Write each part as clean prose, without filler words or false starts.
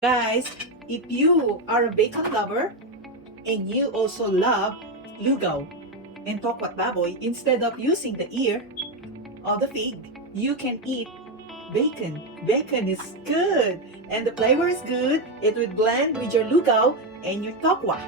Guys, if you are a bacon lover and you also love lugaw and tokwat baboy, instead of using the ear of the pig, you can eat bacon. Bacon is good and the flavor is good. It will blend with your lugaw and your tokwa.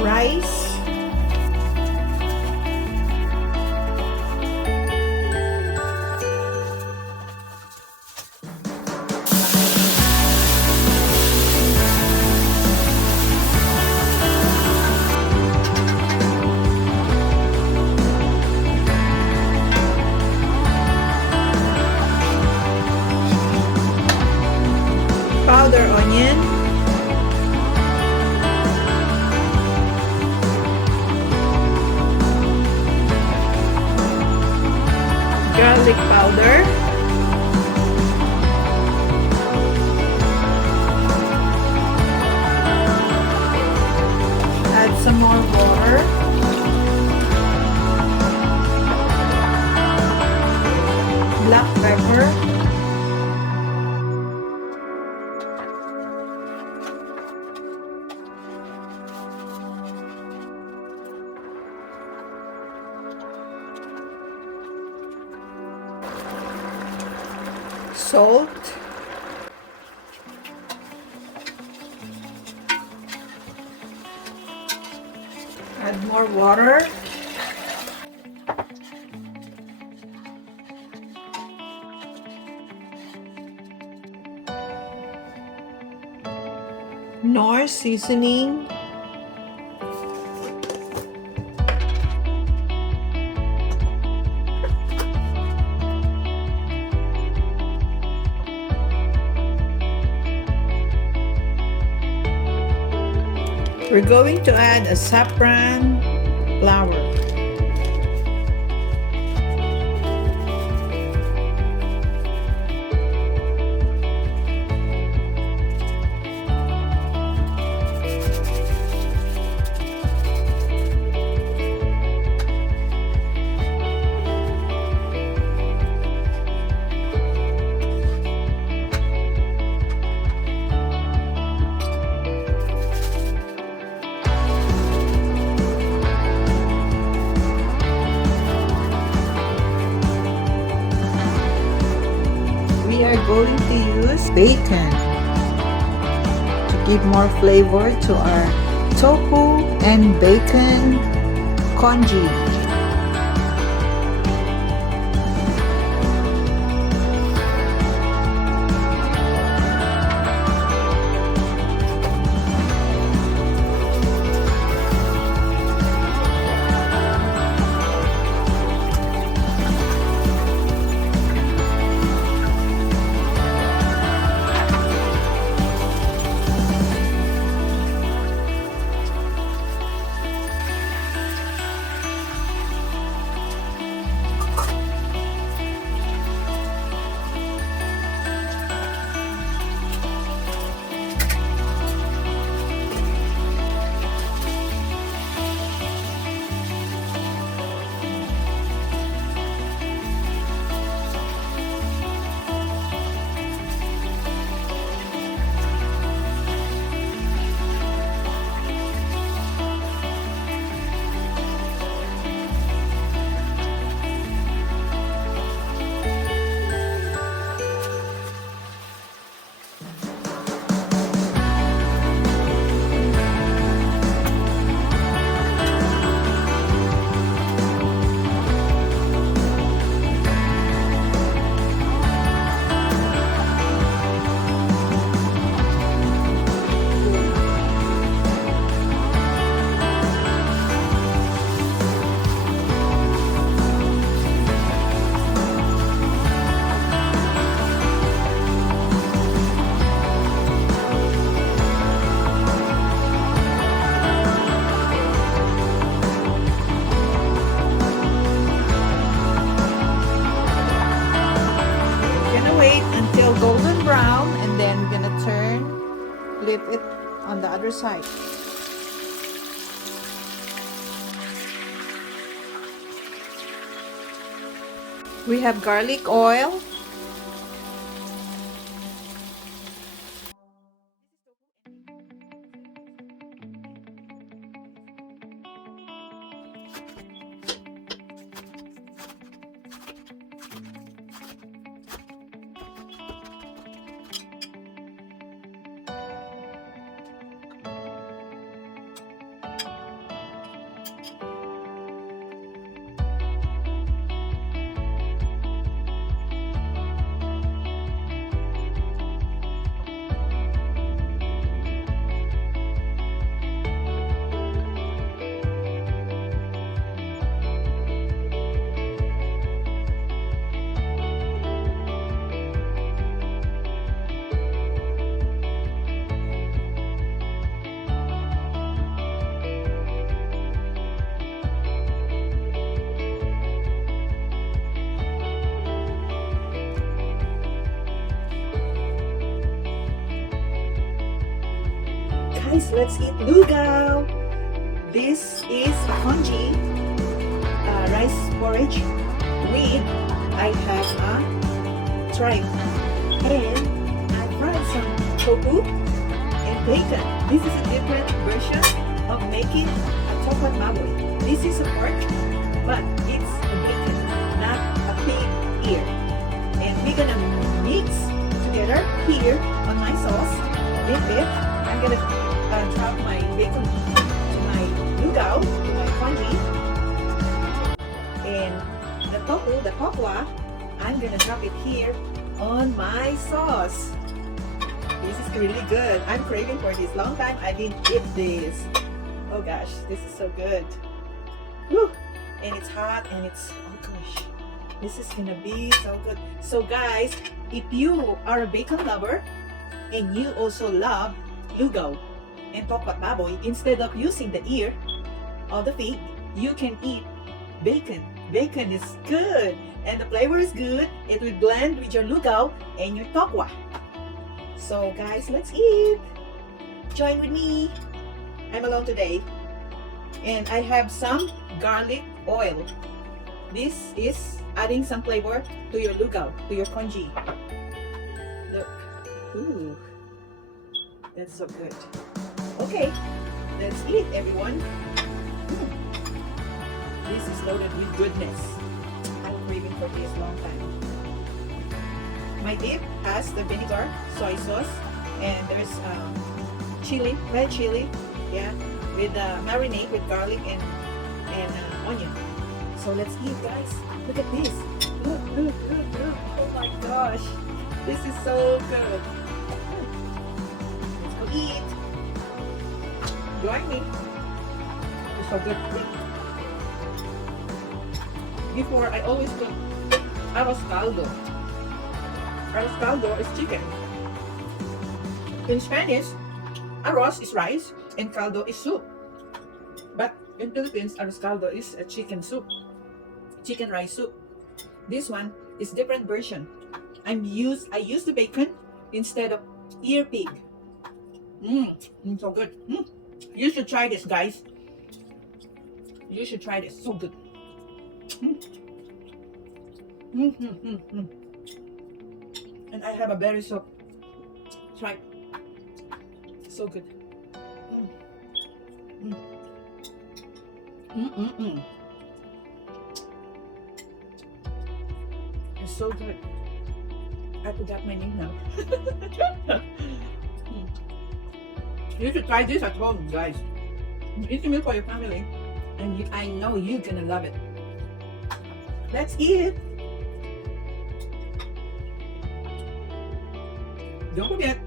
Rice, powder onion, garlic powder, add some more water, black pepper, salt, add more water, Knorr seasoning, we're going to add a saffron flour. We are going to use bacon to give more flavor to our tofu and bacon congee. flip it on the other side. We have garlic oil. Guys, let's eat lugaw. This is congee rice porridge with I have a tripe and I fried some tofu and bacon. This is a different version of making a Tokwa'T baboy. This is a pork, but it's a bacon, not a pig ear. And we're gonna mix together here on my sauce a bit. I'm gonna drop my bacon to my lugaw, to my congee, and the tofu, the Tokwa'T, I'm gonna drop it here on my sauce. This is really good. I'm craving for this. Long time I didn't eat this. Oh gosh, this is so good. Woo! And it's hot and it's, oh gosh, this is gonna be so good. So guys, if you are a bacon lover and you also love lugaw and Tokwa'T baboy, instead of using the ear of the pig, you can eat bacon. Bacon is good and the flavor is good. It will blend with your lugaw and your Tokwa'T. So guys, let's eat. Join with me. I'm alone today. And I have some garlic oil. This is adding some flavor to your lugaw, to your congee. Look. Ooh. That's so good. Okay, let's eat, everyone. This is loaded with goodness. I'm craving for this long time. My dip has the vinegar, soy sauce, and there's chili, red chili, yeah, with marinade with garlic and onion. So let's eat, guys. Look at this. Look, look, look, look. Oh my gosh, this is so good. Let's go eat. Join me. It's so good. Before, I always put arroz caldo. Arroz caldo is chicken. In Spanish, arroz is rice and caldo is soup. But in Philippines, arroz caldo is a chicken soup, chicken rice soup. This one is different version. I use the bacon instead of ear pig. So good. You should try this, guys. You should try this. So good. And I have a berry soup. Try. So good. It's so good. I forgot my name now. You should try this at home, guys. Eat a meal for your family, and I know you're gonna love it. Let's eat. Don't forget,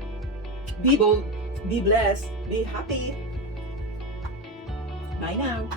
be bold, be blessed, be happy. Bye now.